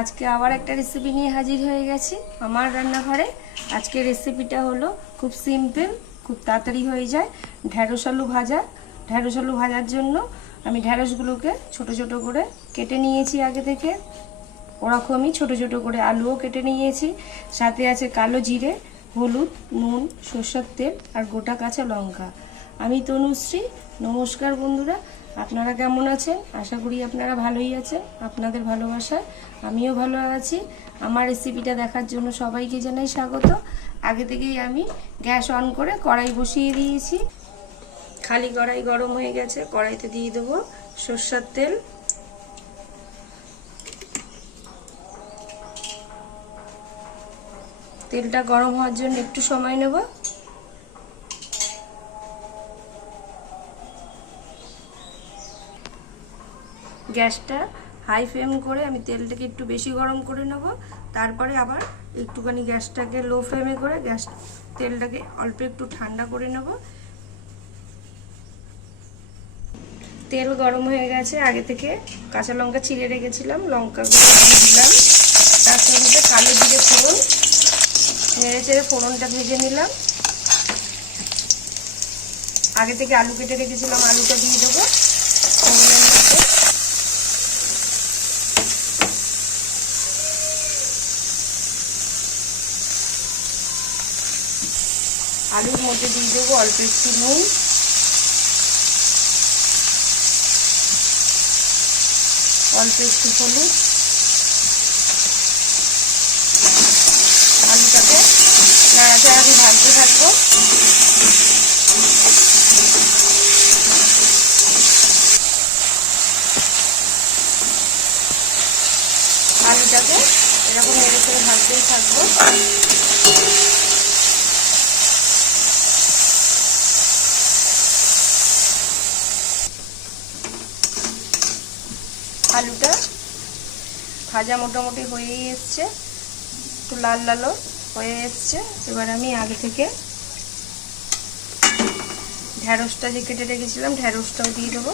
আজকে আবার একটা রেসিপি নিয়ে হাজির হয়ে গেছি আমার রান্নাঘরে। আজকের রেসিপিটা হলো খুব সিম্পল খুব তাড়াতাড়ি হয়ে যায় ঢ্যাঁড়স আলু ভাজা। ঢ্যাঁড়স আলু ভাজার জন্য আমি ঢ্যাঁড়সগুলোকে ছোট ছোট করে কেটে নিয়েছি আগে থেকে। ওরকমই ছোট ছোট করে আলুও কেটে নিয়েছি। সাথে আছে কালো জিরে, হলুদ, নুন, সর্ষের তেল আর গোটা কাঁচা লঙ্কা। আমি তনুশ্রী, নমস্কার বন্ধুরা আপনারা কেমন আছেন? আশা করি আপনারা ভালোই আছেন। আপনাদের ভালোবাসায় আমিও ভালো আছি। আমার রেসিপিটা দেখার জন্য সবাইকে জানাই স্বাগত। আগে থেকেই আমি গ্যাস অন করে কড়াই বসিয়ে দিয়েছি। খালি কড়াই গরম হয়ে গেছে, কড়াইতে দিয়ে দেবো সর্ষের তেল। তেলটা গরম হওয়ার জন্য একটু সময় নেব। গ্যাসটা হাই ফ্লেম করে আমি তেলটাকে একটু বেশি গরম করে নেব। তারপরে আবার একটুখানি গ্যাসটাকে লো ফ্লেমে করে গ্যাস তেলটাকে অল্প একটু ঠান্ডা করে নেব। তেল গরম হয়ে গেছে, আগে থেকে কাঁচা লঙ্কা ছিঁড়ে রেখেছিলাম লঙ্কাগুলো দিলাম। তার সঙ্গে কালো জিরে ফোড়ন, নেড়ে চেড়ে ফোড়নটা ভেজে নিলাম। আগে থেকে আলু কেটে রেখেছিলাম, আলুটা দিয়ে দেবো। আলুর মধ্যে দিয়ে দেবো অল্প একটু নুন। অল্প একটু হলুদ। আলুটাকে নাড়াচাড়া দিয়ে ভাজতে থাকব। আলুটাকে এরকম করে ভাজতেই থাকব। আলুটা ভাজা মোটামুটি হয়েই এসছে, একটু লাল লালও হয়ে এসছে। এবার আমি আগে থেকে ঢ্যাঁড়সটা যে কেটে রেখেছিলাম ঢ্যাঁড়সটাও দিয়ে দেবো।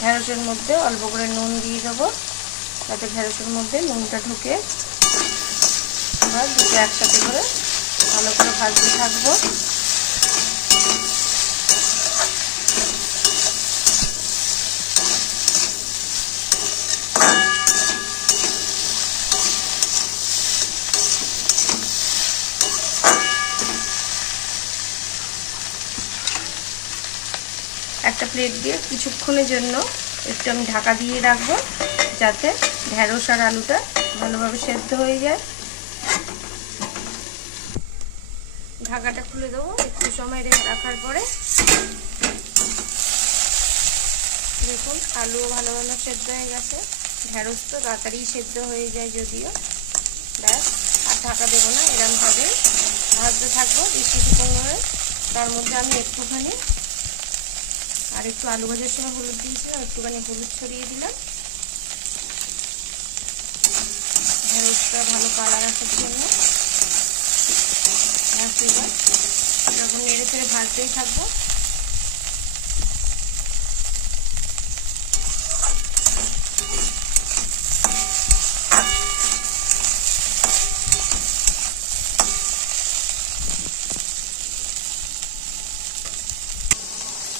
ঢ্যাঁড়সের মধ্যে অল্প করে নুন দিয়ে দেবো, যাতে ঢ্যাঁড়সের মধ্যে নুনটা ঢুকে। এবার দুটো একসাথে করে ভালো করে ভাজতে থাকব। একটা প্লেট দিয়ে কিছুক্ষণের জন্য একটু আমি ঢাকা দিয়ে রাখব, যাতে ঢ্যাঁড়স আর আলুটা ভালোভাবে সেদ্ধ হয়ে যায়। ঢাকাটা খুলে দেবো, একটু সময় রেখে রাখার পরে। দেখুন আলুও ভালো ভালো সেদ্ধ হয়ে গেছে। ঢ্যাঁড়স তো তাড়াতাড়ি সেদ্ধ হয়ে যায় যদিও। ব্যাস, আর ঢাকা দেবো না এরমভাবে ভাজতে থাকব বেশ কিছুক্ষণ ধরে তার মধ্যে আমি একটুখানি আর একটু আলু ভাজার সময় হলুদ দিয়েছিলাম, একটুখানি হলুদ ছড়িয়ে দিলাম। ঢেঁড়সটা ভালো কালার আসার জন্য। এরকম নেড়ে চেড়ে ভাজতেই থাকব।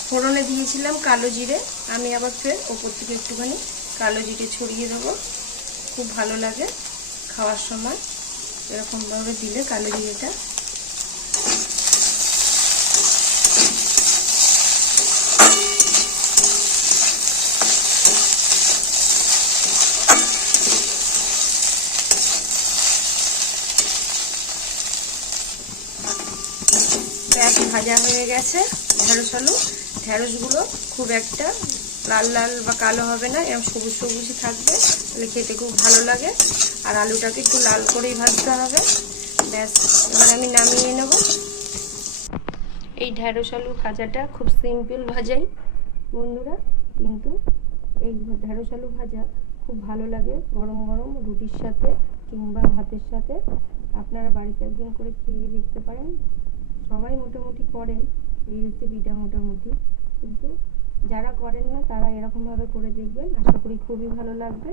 ফোড়নে দিয়েছিলাম কালো জিরে। আমি আবার ফের ওপর থেকে একটুখানি কালো জিরে ছড়িয়ে দেবো। খুব ভালো লাগে খাওয়ার সময়। এরকমভাবে দিলে কালো জিরেটা পেঁয়াজ ভাজা হয়ে গেছে। ঢেঁড়স আলু ঢেঁড়সগুলো খুব একটা লাল লাল বা কালো হবে না এরকম সবুজ সবুজই থাকবে। তাহলে খেতে খুব ভালো লাগে। আর আলুটাকে একটু লাল করেই ভাজতে হবে। ব্যাস, এবার আমি নামিয়ে নেব। এই ঢেঁড়স আলু ভাজাটা খুব সিম্পল ভাজাই। বন্ধুরা, কিন্তু এই ঢেঁড়স আলু ভাজা খুব ভালো লাগে গরম গরম রুটির সাথে কিংবা ভাতের সাথে। আপনারা বাড়িতে একদিন করে খেয়ে দেখতে পারেন। সবাই মোটামুটি করেন, এই রেসিপিটা মোটামুটি। কিন্তু যারা করেন না, তারা এরকমভাবে করে দেখবেন। আশা করি খুবই ভালো লাগবে।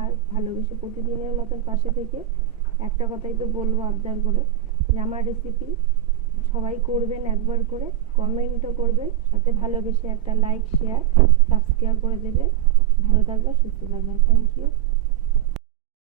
আর ভালোবেসে প্রতিদিনের মতন পাশে থেকে একটা কথাই তো বলব আবদার করে, যে আমার রেসিপি সবাই করবেন একবার করে কমেন্টও করবেন, সাথে ভালোবেসে একটা লাইক শেয়ার সাবস্ক্রাইব করে দেবেন। ভালো থাকবেন, সুস্থ থাকবেন। Thank you